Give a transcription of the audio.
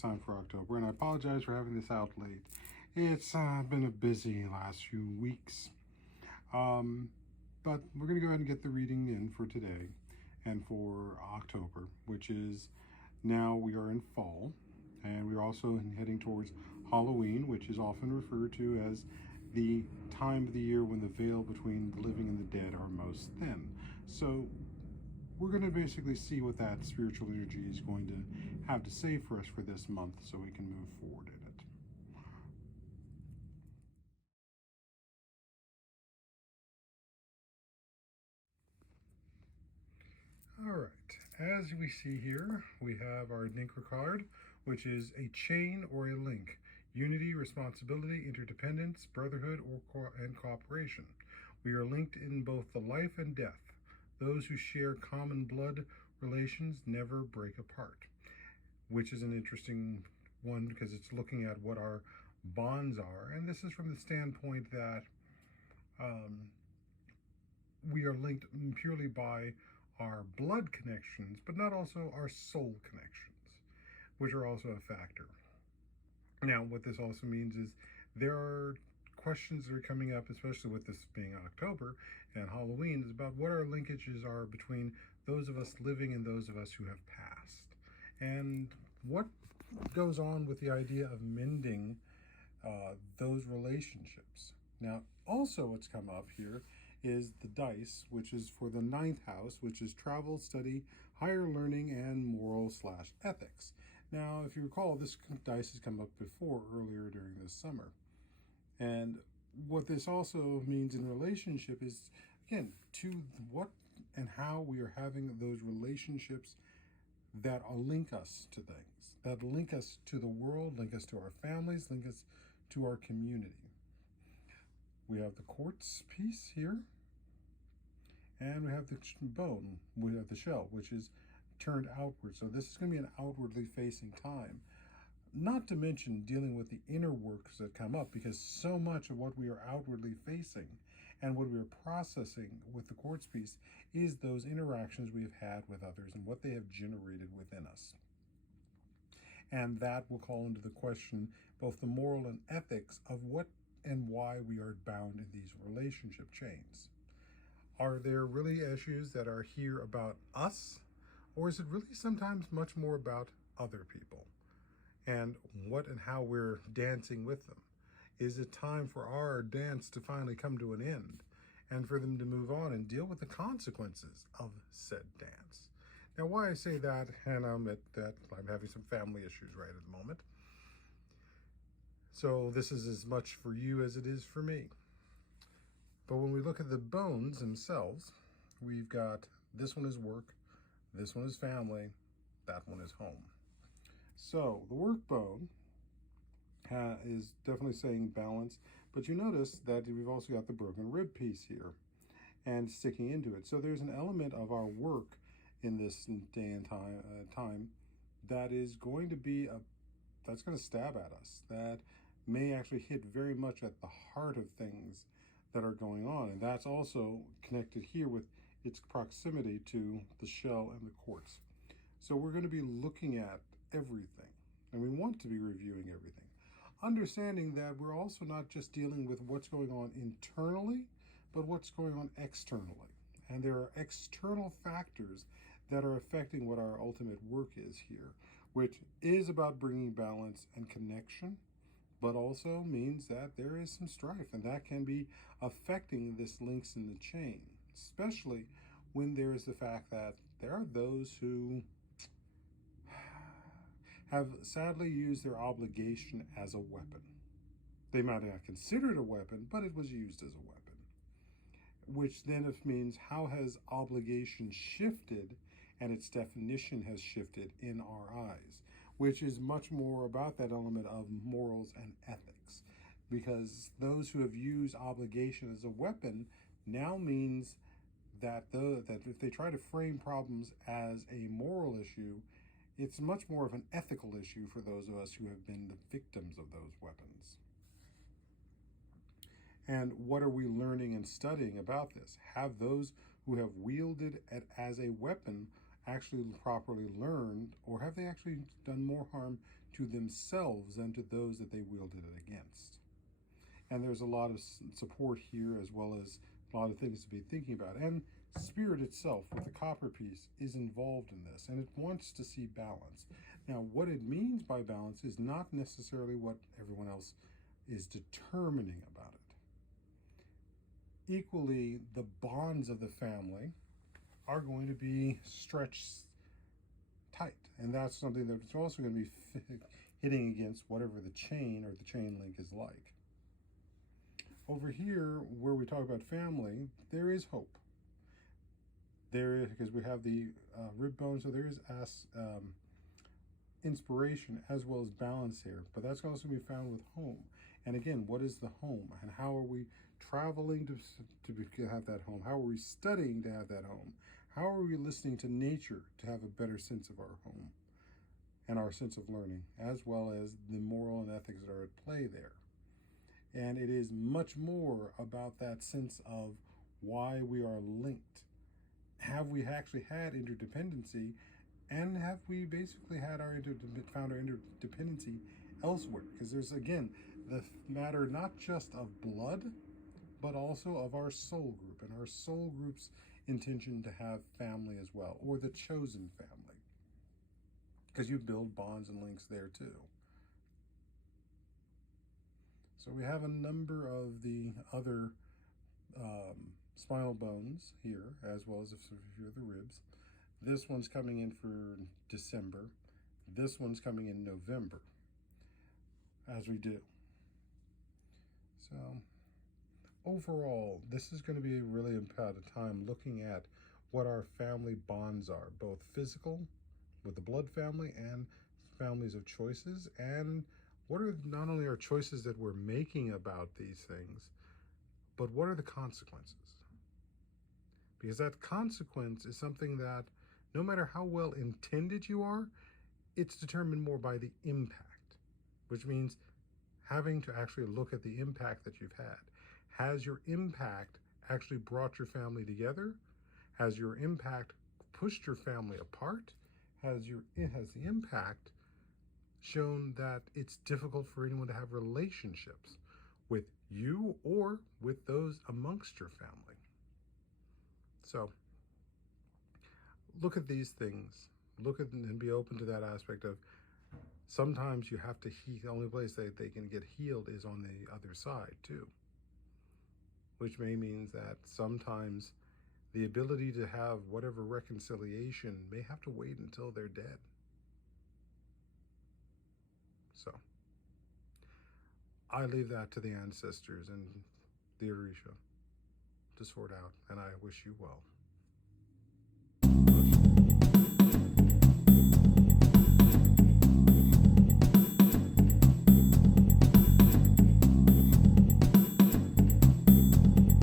it's time for October, and I apologize for having this out late. It's been a busy last few weeks, but we're going to go ahead and get the reading in for today and for October, which is now we are in fall, and we're also heading towards Halloween, which is often referred to as the time of the year when the veil between the living and the dead are most thin. So we're going to basically see what that spiritual energy is going to have to say for us for this month so we can move forward in it. All right, as we see here, we have our Ninka card, which is a chain or a link. Unity, responsibility, interdependence, brotherhood, and cooperation. We are linked in both the life and death. Those who share common blood relations never break apart, which is an interesting one because it's looking at what our bonds are. And this is from the standpoint that we are linked purely by our blood connections, but not also our soul connections, which are also a factor. Now, what this also means is there are questions that are coming up, especially with this being October and Halloween, is about what our linkages are between those of us living and those of us who have passed. And what goes on with the idea of mending those relationships. Now, also what's come up here is the dice, which is for the 9th house, which is travel, study, higher learning, and moral/ethics. Now, if you recall, this dice has come up before earlier during this summer. And what this also means in relationship is, again, to what and how we are having those relationships that link us to things, that link us to the world, link us to our families, link us to our community. We have the quartz piece here, and we have the bone, we have the shell, which is turned outward. So this is going to be an outwardly facing time. Not to mention dealing with the inner works that come up, because so much of what we are outwardly facing and what we are processing with the quartz piece is those interactions we have had with others and what they have generated within us. And that will call into the question both the moral and ethics of what and why we are bound in these relationship chains. Are there really issues that are here about us, or is it really sometimes much more about other people and what and how we're dancing with them? Is it time for our dance to finally come to an end and for them to move on and deal with the consequences of said dance? Now, why I say that, and I'll admit that I'm having some family issues right at the moment. So this is as much for you as it is for me. But when we look at the bones themselves, we've got this one is work, this one is family, that one is home. So the work bone is definitely saying balance, but you notice that we've also got the broken rib piece here and sticking into it. So there's an element of our work in this day and time that is going to be that's going to stab at us, that may actually hit very much at the heart of things that are going on. And that's also connected here with its proximity to the shell and the quartz. So we're going to be looking at everything, and we want to be reviewing everything, understanding that we're also not just dealing with what's going on internally, but what's going on externally. And there are external factors that are affecting what our ultimate work is here, which is about bringing balance and connection, but also means that there is some strife, and that can be affecting this links in the chain, especially when there is the fact that there are those who have sadly used their obligation as a weapon. They might not consider it a weapon, but it was used as a weapon, which then means how has obligation shifted and its definition has shifted in our eyes, which is much more about that element of morals and ethics, because those who have used obligation as a weapon now means that if they try to frame problems as a moral issue, it's much more of an ethical issue for those of us who have been the victims of those weapons. And what are we learning and studying about this? Have those who have wielded it as a weapon actually properly learned, or have they actually done more harm to themselves and to those that they wielded it against. And there's a lot of support here, as well as a lot of things to be thinking about. And spirit itself, with the copper piece, is involved in this, and it wants to see balance. Now, what it means by balance is not necessarily what everyone else is determining about it. Equally, the bonds of the family are going to be stretched tight, and that's something that's also going to be hitting against whatever the chain or the chain link is like. Over here, where we talk about family, there is hope. There is, because we have the rib bone, so there is inspiration as well as balance here, but that's also be found with home. And again, what is the home, and how are we traveling to have that home? How are we studying to have that home? How are we listening to nature to have a better sense of our home and our sense of learning, as well as the moral and ethics that are at play there? And it is much more about that sense of why we are linked. Have we actually had interdependency, and have we basically had found our interdependency elsewhere? Because there's, again, the matter not just of blood, but also of our soul group, and our soul group's intention to have family as well, or the chosen family, because you build bonds and links there too. So we have a number of the other spinal bones here, as well as a few of the ribs. This one's coming in for December. This one's coming in November, as we do. So overall, this is going to be really about a time looking at what our family bonds are, both physical, with the blood family, and families of choices, and what are not only our choices that we're making about these things, but what are the consequences? Because that consequence is something that, no matter how well intended you are, it's determined more by the impact, which means having to actually look at the impact that you've had. Has your impact actually brought your family together? Has your impact pushed your family apart? Has the impact shown that it's difficult for anyone to have relationships with you or with those amongst your family? So look at these things. Look at and be open to that aspect of sometimes you have to heal. The only place that they can get healed is on the other side too, which may mean that sometimes the ability to have whatever reconciliation may have to wait until they're dead. So I leave that to the ancestors and the Orisha to sort out, and I wish you well.